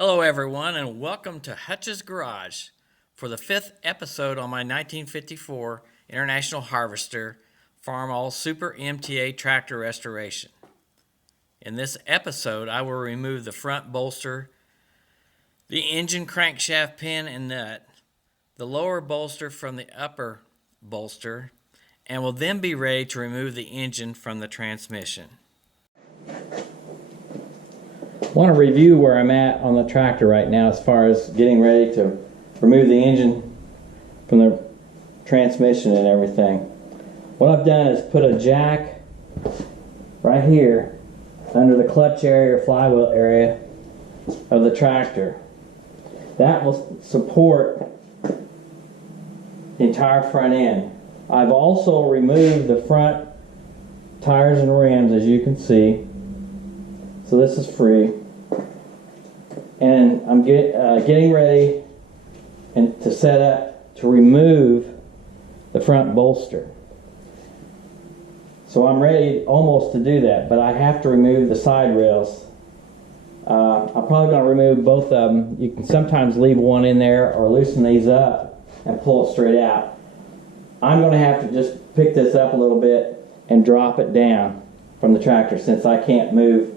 Hello everyone and welcome to Hutch's Garage for the 5th episode on my 1954 International Harvester Farmall Super MTA tractor restoration. In this episode I will remove the front bolster, the engine crankshaft pin and nut, the lower bolster from the upper bolster, and will then be ready to remove the engine from the transmission. I want to review where I'm at on the tractor right now as far as getting ready to remove the engine from the transmission and everything. What I've done is put a jack right here under the clutch area or flywheel area of the tractor. That will support the entire front end. I've also removed the front tires and rims, as you can see. So this is free, and I'm getting ready to set up to remove the front bolster. So I'm ready almost to do that, but I have to remove the side rails. I'm probably going to remove both of them. You can sometimes leave one in there or loosen these up and pull it straight out. I'm going to have to just pick this up a little bit and drop it down from the tractor since I can't move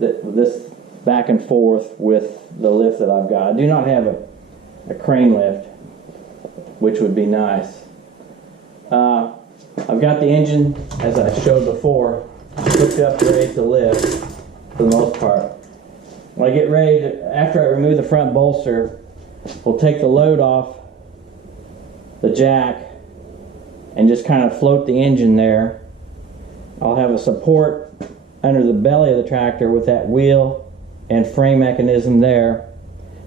this back and forth with the lift that I've got. I do not have a crane lift, which would be nice. I've got the engine, as I showed before, hooked up ready to lift for the most part. When I get ready to, after I remove the front bolster, we'll take the load off the jack and just kind of float the engine there. I'll have a support under the belly of the tractor with that wheel and frame mechanism there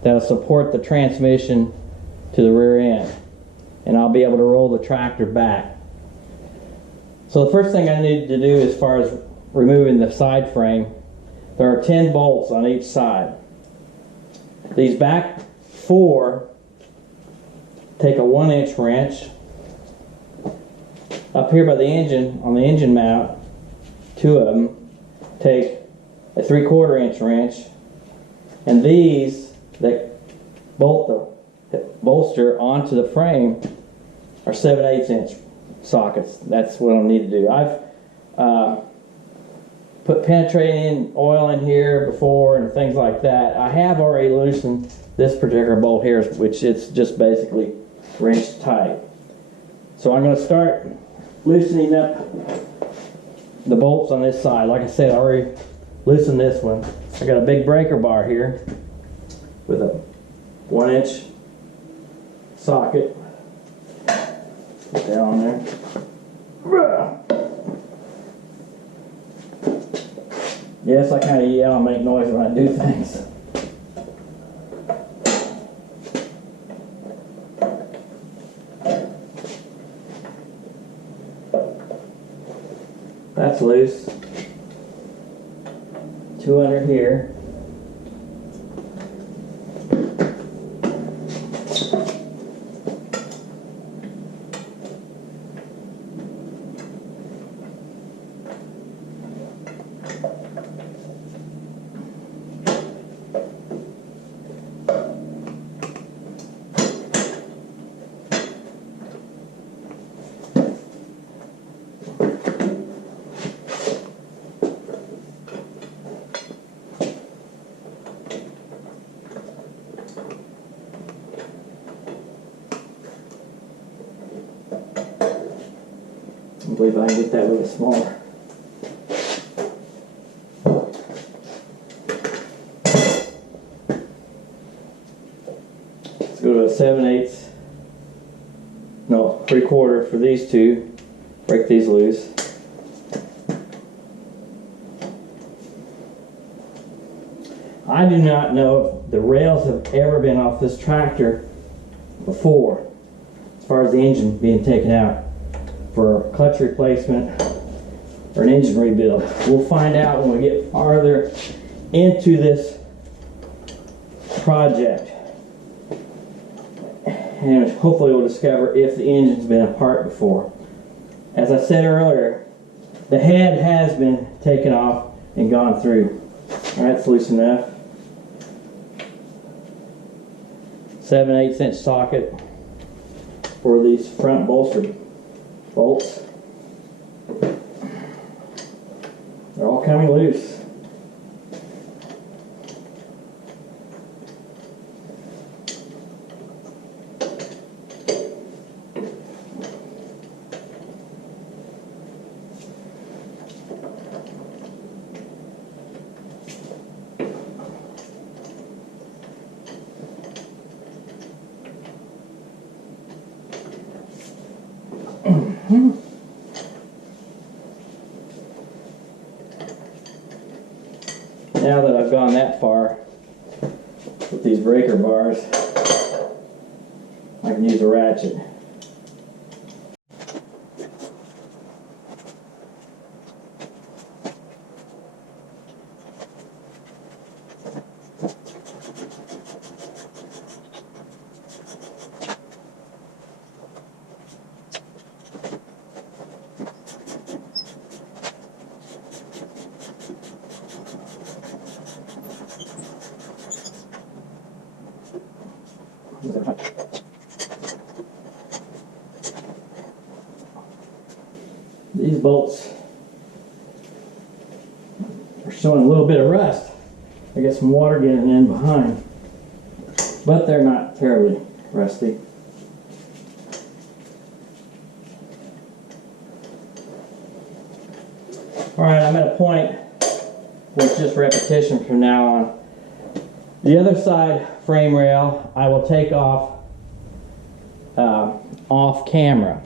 that'll support the transmission to the rear end, and I'll be able to roll the tractor back. So the first thing I need to do as far as removing the side frame, there are 10 bolts on each side. These back 4 take a 1-inch wrench. Up here by the engine, on the engine mount, 2 of them take a 3/4 inch wrench, and these that bolt the bolster onto the frame are 7/8 inch sockets. That's what I'll need to do. I've put penetrating oil in here before and things like that. I have already loosened this particular bolt here, which it's just basically wrenched tight. So I'm going to start loosening up the bolts on this side. Like I said, I already loosened this one. I got a big breaker bar here with a 1-inch socket. Put that on there. Yes, I kind of yell and make noise when I do things. That's loose. 2 under here. I believe I can get that a little smaller. Let's go to a 7/8, no, 3/4 for these two. Break these loose. I do not know if the rails have ever been off this tractor before, as far as the engine being taken out for clutch replacement or an engine rebuild. We'll find out when we get farther into this project, and hopefully we'll discover if the engine's been apart before. As I said earlier, the head has been taken off and gone through. All right, it's loose enough. 7/8 inch socket for these front bolster bolts. They're all coming loose. Now that I've gone that far with these breaker bars, I can use a ratchet. These bolts are showing a little bit of rust. I get some water getting in behind, but they're not terribly rusty. Alright, I'm at a point where it's just repetition from now on. The other side frame rail I will take off off camera.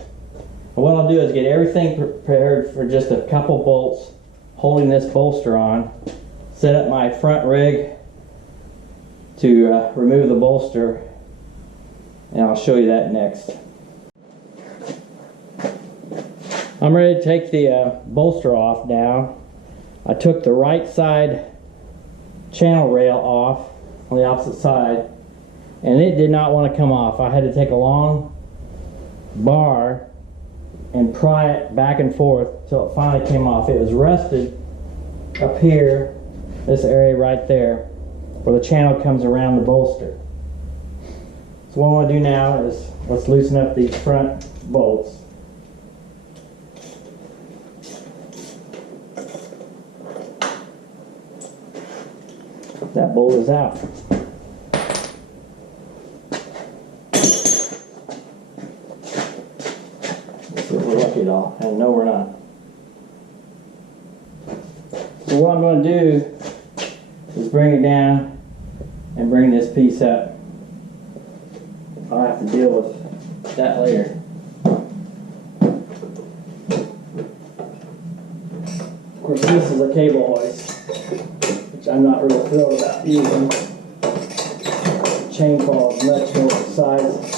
And what I'll do is get everything prepared for just a couple bolts holding this bolster on, set up my front rig to remove the bolster, and I'll show you that next. I'm ready to take the bolster off now. I took the right side channel rail off on the opposite side, and it did not want to come off. I had to take a long bar and pry it back and forth till it finally came off. It was rusted up here, this area right there, where the channel comes around the bolster. So what I want to do now is let's loosen up these front bolts. That bolt is out. We're lucky at all, and no, we're not. So what I'm going to do is bring it down and bring this piece up. I'll have to deal with that later. Of course, this is a cable hoist, which I'm not real thrilled about using. Chain falls much more precise.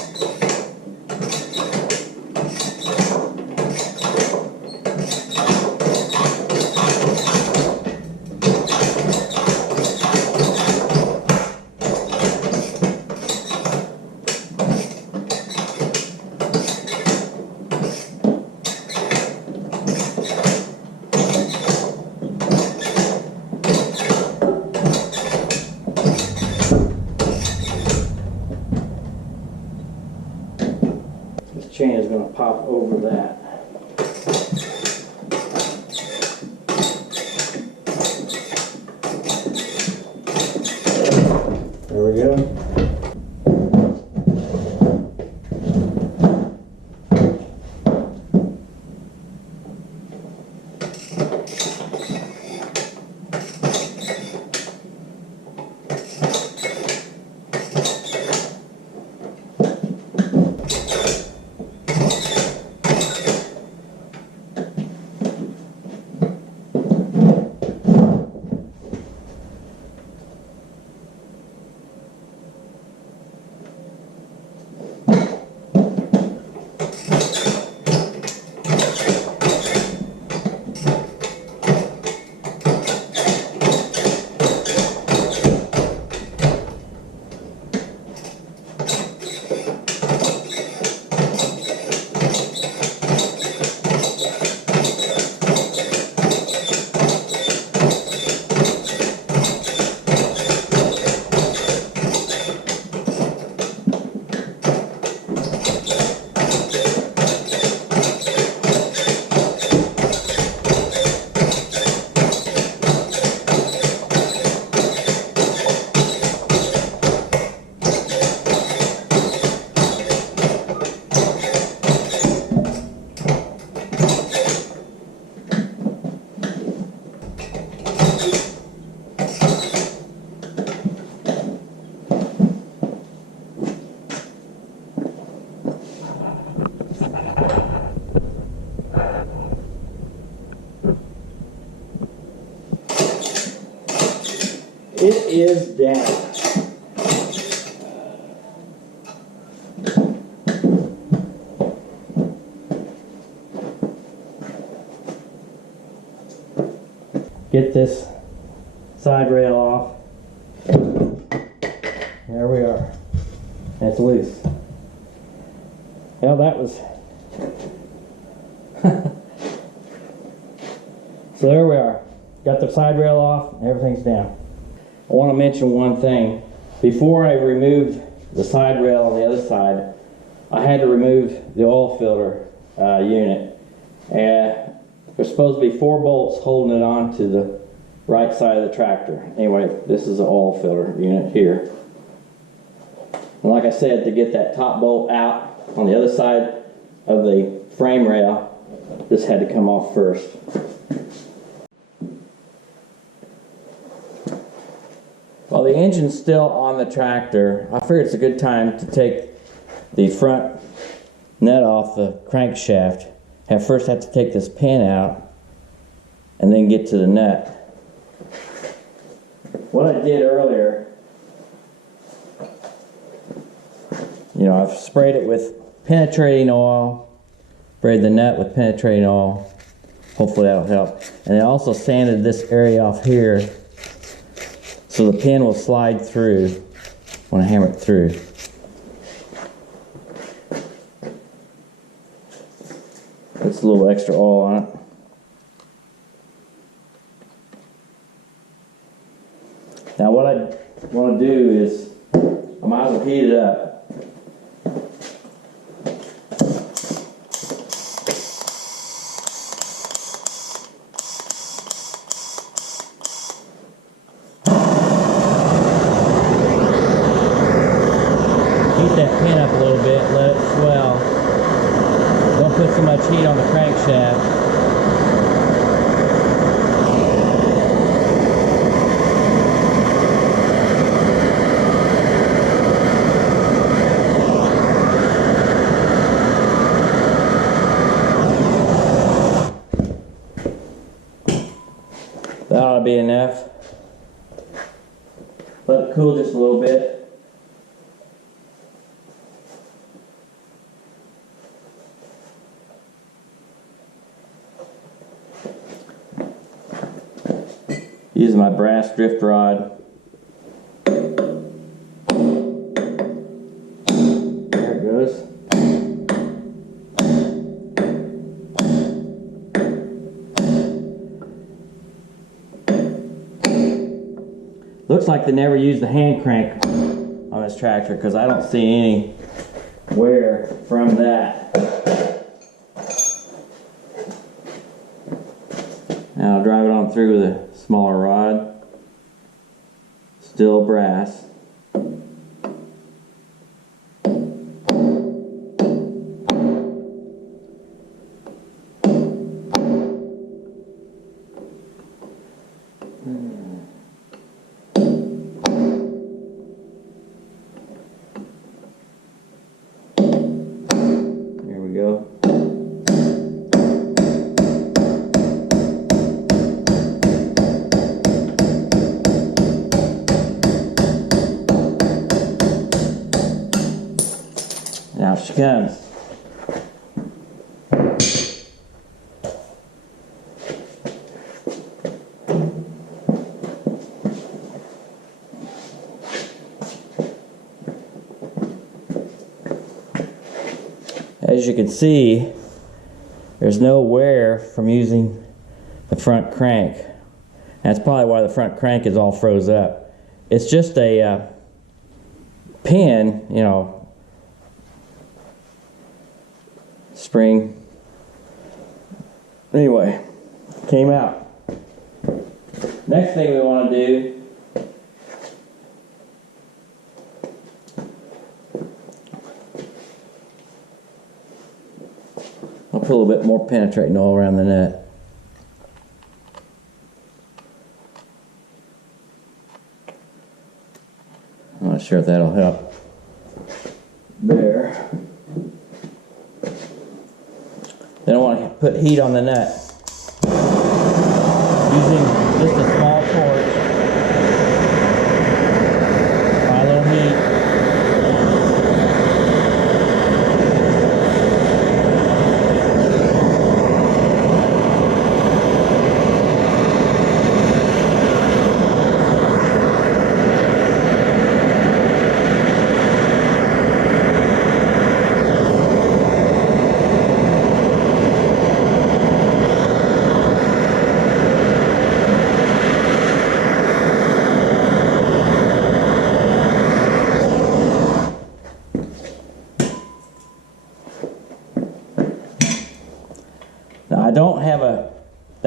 Chain is going to pop over that. There we go. is down. Get this side rail off. There we are. That's loose. Well, that was... So there we are. Got the side rail off, everything's down. I want to mention one thing. Before I removed the side rail on the other side, I had to remove the oil filter unit. And there's supposed to be 4 bolts holding it on to the right side of the tractor. Anyway, this is the oil filter unit here. And like I said, to get that top bolt out on the other side of the frame rail, this had to come off first. While the engine's still on the tractor, I figured it's a good time to take the front nut off the crankshaft. First have to take this pin out and then get to the nut. What I did earlier, I've sprayed it with penetrating oil, sprayed the nut with penetrating oil. Hopefully that'll help. And I also sanded this area off here so the pin will slide through when I hammer it through. Puts a little extra oil on it. Now what I want to do is, I might as well heat it up. Heat that pin up a little bit, let it swell. Don't put so much heat on the crankshaft. That ought to be enough. Let it cool just a little bit. Using my brass drift rod. There it goes. Looks like they never used the hand crank on this tractor because I don't see any wear from that. Now I'll drive it on through with a smaller rod. Still brass. There we go. Now she comes. As you can see, there's no wear from using the front crank. That's probably why the front crank is all froze up. It's just a pin, spring. Anyway, came out. Next thing we want to do I'll put a little bit more penetrating oil around the nut. I'm not sure if that'll help. There. Then I want to put heat on the nut. Using just a small torch.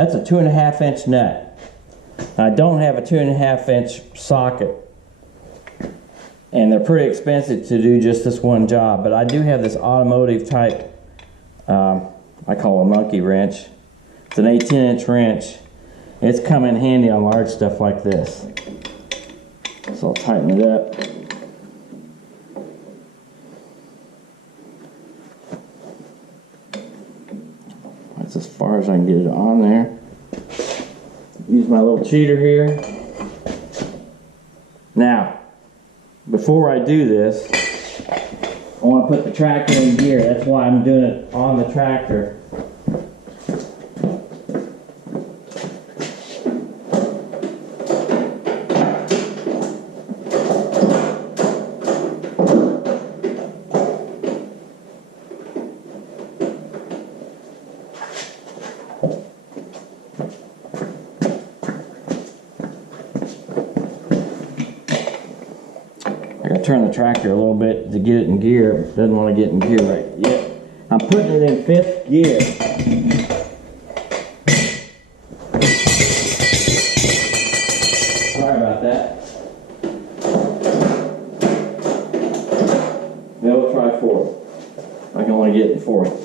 that's a 2.5 inch nut. I don't have a 2.5 inch socket, and they're pretty expensive to do just this one job, but I do have this automotive type, I call a monkey wrench. It's an 18-inch wrench. It's come in handy on large stuff like this. So I'll tighten it up. That's as far as I can get it on there. Use my little cheater here. Now, before I do this, I want to put the tractor in gear. That's why I'm doing it on the tractor. I gotta turn the tractor a little bit to get it in gear. It doesn't want to get in gear right yet. I'm putting it in 5th gear. Sorry about that. Maybe we'll try 4th. I can only get it in 4th.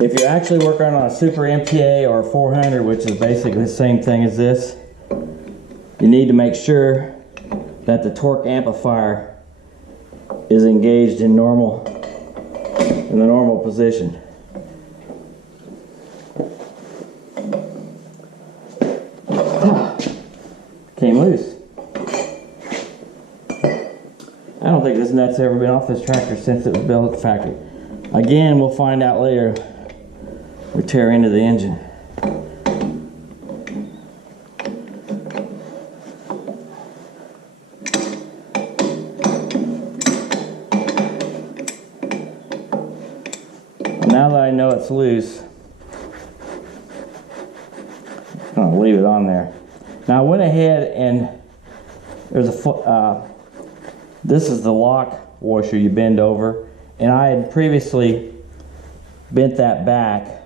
If you're actually working on a Super MTA or a 400, which is basically the same thing as this, you need to make sure that the torque amplifier is engaged in the normal position. Came loose. I don't think this nut's ever been off this tractor since it was built at the factory. Again, we'll find out later. We tear into the engine. Now that I know it's loose, I'm going to leave it on there. Now I went ahead and there's a this is the lock washer you bend over, and I had previously bent that back.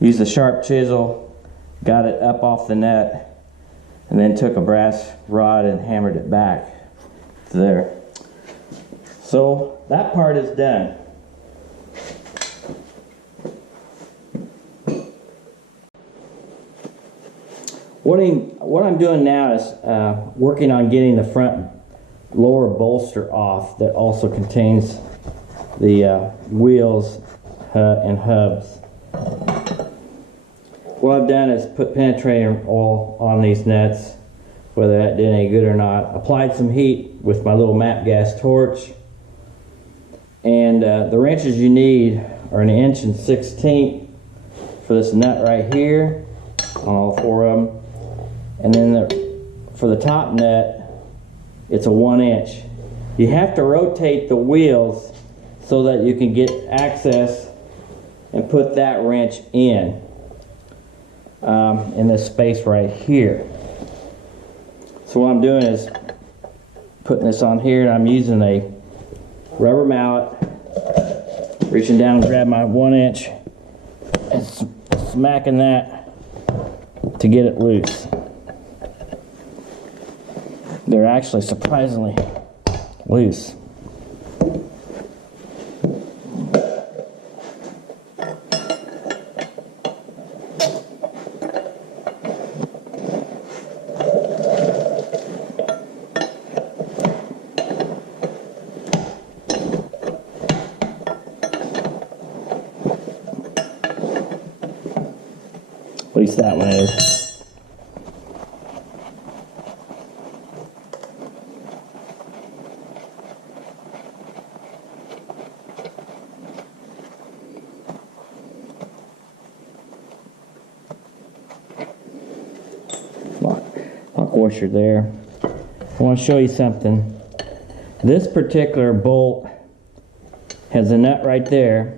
Used a sharp chisel, got it up off the nut, and then took a brass rod and hammered it back to there. So that part is done. What I'm doing now is working on getting the front lower bolster off that also contains the wheels and hubs. What I've done is put penetrating oil on these nuts, whether that did any good or not. Applied some heat with my little MAP gas torch. And the wrenches you need are 1 1/16 for this nut right here, on all 4 of them. And then for the top nut, it's a 1 inch. You have to rotate the wheels so that you can get access and put that wrench in this space right here. So what I'm doing is putting this on here, and I'm using a rubber mallet, reaching down and grab my 1 inch and smacking that to get it loose. They're actually surprisingly loose. At least that one is. Lock washer there. I want to show you something. This particular bolt has a nut right there,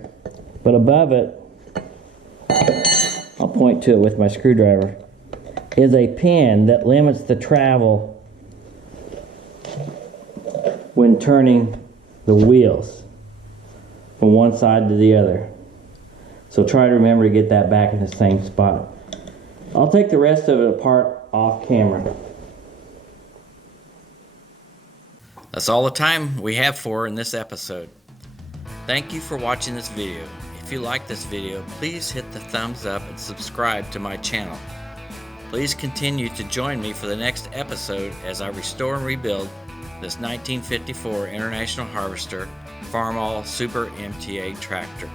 but above it, I'll point to it with my screwdriver, is a pin that limits the travel when turning the wheels. from one side to the other. So try to remember to get that back in the same spot. I'll take the rest of it apart off camera. That's all the time we have for in this episode. Thank you for watching this video. If you like this video, please hit the thumbs up and subscribe to my channel. Please continue to join me for the next episode as I restore and rebuild this 1954 International Harvester Farmall Super MTA tractor.